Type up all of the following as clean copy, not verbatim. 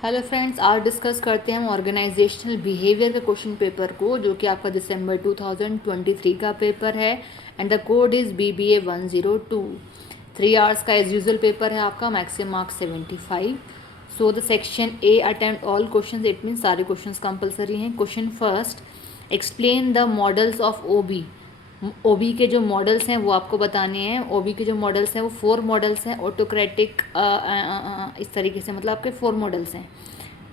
Hello friends, आज discuss करते हैं हम ऑर्गेनाइजेशनल बिहेवियर के क्वेश्चन पेपर को, जो कि आपका दिसंबर 2023 का पेपर है and the code is BBA 102। 3 hours का एज यूजल पेपर है आपका, maximum marks 75। So the section A attempt all questions, it mean सारे क्वेश्चंस कंपलसरी हैं। Question first, explain the models of OB. OB के जो models हैं वो आपको बताने हैं। ओबी के जो मॉडल्स हैं वो 4 मॉडल्स हैं, ऑटोक्रेटिक इस तरीके से, मतलब आपके 4 मॉडल्स हैं,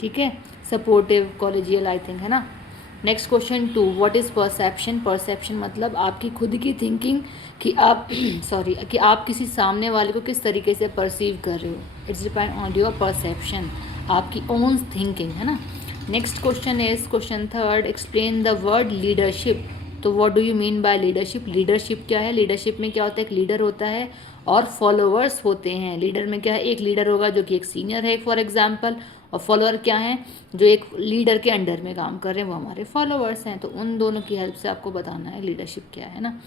ठीक है। सपोर्टिव, कॉलेजियल, आई थिंक, है ना। Next question 2, what is perception. Perception मतलब आपकी खुद की थिंकिंग कि आप सॉरी कि आप किसी सामने वाले को किस तरीके से परसीव कर रहे हो। It's depend on your perception, आपकी ओन थिंकिंग, है ना। Next question is question third, explain the word leadership. तो what do you mean by leadership. Leadership क्या है। लीडरशिप में क्या होता है, एक लीडर होता है और फॉलोअर्स होते हैं। लीडर में क्या है, एक लीडर होगा जो कि एक सीनियर है फॉर एग्जाम्पल, और फॉलोअर क्या है, जो एक लीडर के अंडर में काम कर रहे हैं वो हमारे फॉलोअर्स हैं। तो उन दोनों की हेल्प से आपको बताना है लीडरशिप क्या है ना।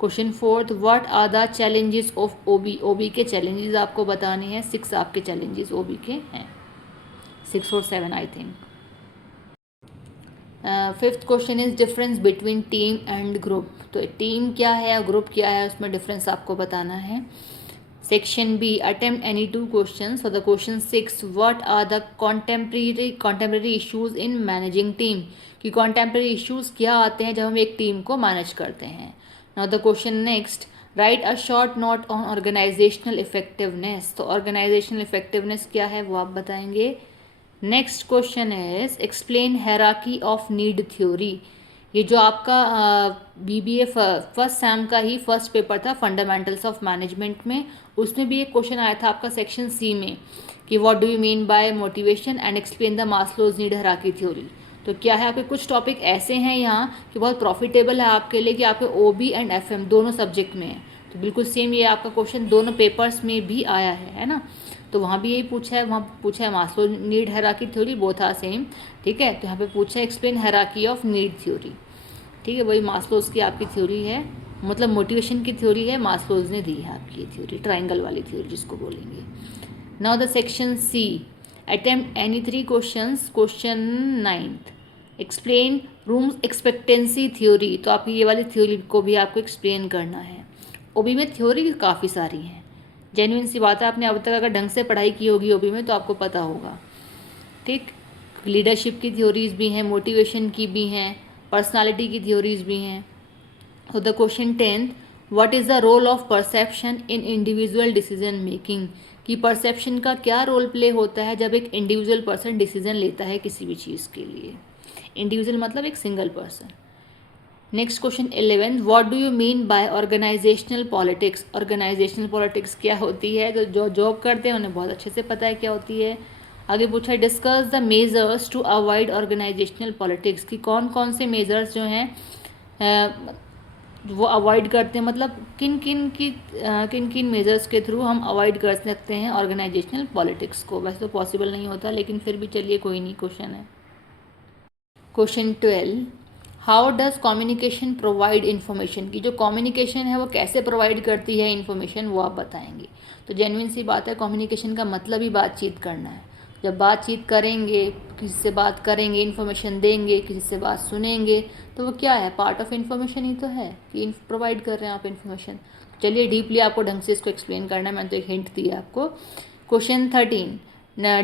Question fourth, what are the challenges of OB. OB के चैलेंजेस आपको बताने हैं। 6 आपके चैलेंजेस ओबी के हैं, 6 और 7 I think. Fifth question is difference between team and group. तो टीम क्या है या ग्रुप क्या है, उसमें डिफरेंस आपको बताना है। Section B, attempt any 2 question. For the question 6, what are the contemporary issues in managing team. कि कॉन्टेम्प्रेरी इशूज क्या आते हैं जब हम एक टीम को मैनेज करते हैं। Now the question next, write a short note on organisational effectiveness. तो ऑर्गेनाइजेशनल इफेक्टिवनेस क्या है वो आप बताएंगे। Next question is explain hierarchy of need theory. ये जो आपका BBA फर्स्ट सैम का ही फर्स्ट पेपर था फंडामेंटल्स ऑफ मैनेजमेंट में, उसमें भी एक क्वेश्चन आया था आपका सेक्शन सी में कि what do you mean bye motivation and explain the Maslow's need hierarchy theory. तो क्या है, आपके कुछ टॉपिक ऐसे हैं यहाँ कि बहुत प्रॉफिटेबल है आपके लिए, कि आपके OB एंड FM दोनों सब्जेक्ट में है। तो बिल्कुल सेम ये आपका क्वेश्चन दोनों पेपर्स में भी आया है ना। तो वहाँ भी यही पूछा है, वहाँ पूछा है Maslow need hierarchy theory, both are same, ठीक है। तो यहाँ पे पूछा है explain hierarchy of need theory, ठीक है। वही मास्लोज की आपकी थ्योरी है, मतलब मोटिवेशन की थ्योरी है, मास्लोज ने दी है आपकी ये थ्योरी, ट्राइंगल वाली थ्योरी जिसको बोलेंगे। Now the section C, attempt any 3 questions. Question 9th, explain Vroom's expectancy theory. तो आपकी ये वाली थ्योरी को भी आपको एक्सप्लेन करना है। ओबी में थ्योरी काफ़ी सारी हैं, जेन्युइन सी बात है, आपने अब तक अगर ढंग से पढ़ाई की होगी ओबी में तो आपको पता होगा, ठीक। लीडरशिप की थ्योरीज भी हैं, मोटिवेशन की भी हैं, पर्सनालिटी की थ्योरीज भी हैं। तो the question 10th, what is the role of perception in individual decision making. कि परसेप्शन का क्या रोल प्ले होता है जब एक इंडिविजुअल पर्सन डिसीजन लेता है किसी भी चीज़ के लिए। इंडिविजुअल मतलब एक single person. Next question 11, what do you mean by organisational politics. Organisational politics क्या होती है, तो जो जॉब करते हैं उन्हें बहुत अच्छे से पता है क्या होती है। आगे पूछा है discuss the measures to avoid organisational politics. कि कौन कौन से मेजर्स जो हैं वो अवॉइड करते हैं, मतलब किन किन मेजर्स के थ्रू हम अवॉइड कर सकते हैं ऑर्गेनाइजेशनल पॉलिटिक्स को। वैसे तो पॉसिबल नहीं होता, लेकिन फिर भी चलिए कोई नहीं, क्वेश्चन है। Question 12, how does communication provide information. की जो कम्युनिकेशन है वो कैसे प्रोवाइड करती है इन्फॉर्मेशन, वो आप बताएंगे। तो जेन्युइन सी बात है, कम्युनिकेशन का मतलब ही बातचीत करना है। जब बातचीत करेंगे, किसी से बात करेंगे, इन्फॉर्मेशन देंगे, किसी से बात सुनेंगे, तो वो क्या है, पार्ट ऑफ इन्फॉर्मेशन ही तो है कि प्रोवाइड कर रहे हैं आप इन्फॉर्मेशन। चलिए डीपली आपको ढंग से इसको एक्सप्लेन करना है, मैंने तो एक हिंट दिया आपको। Question 13,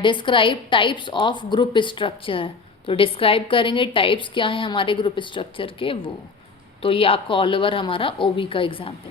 describe types of group structure. तो डिस्क्राइब करेंगे टाइप्स क्या हैं हमारे ग्रुप स्ट्रक्चर के वो। तो ये आपका ऑल ओवर हमारा ओबी का एग्जाम्पल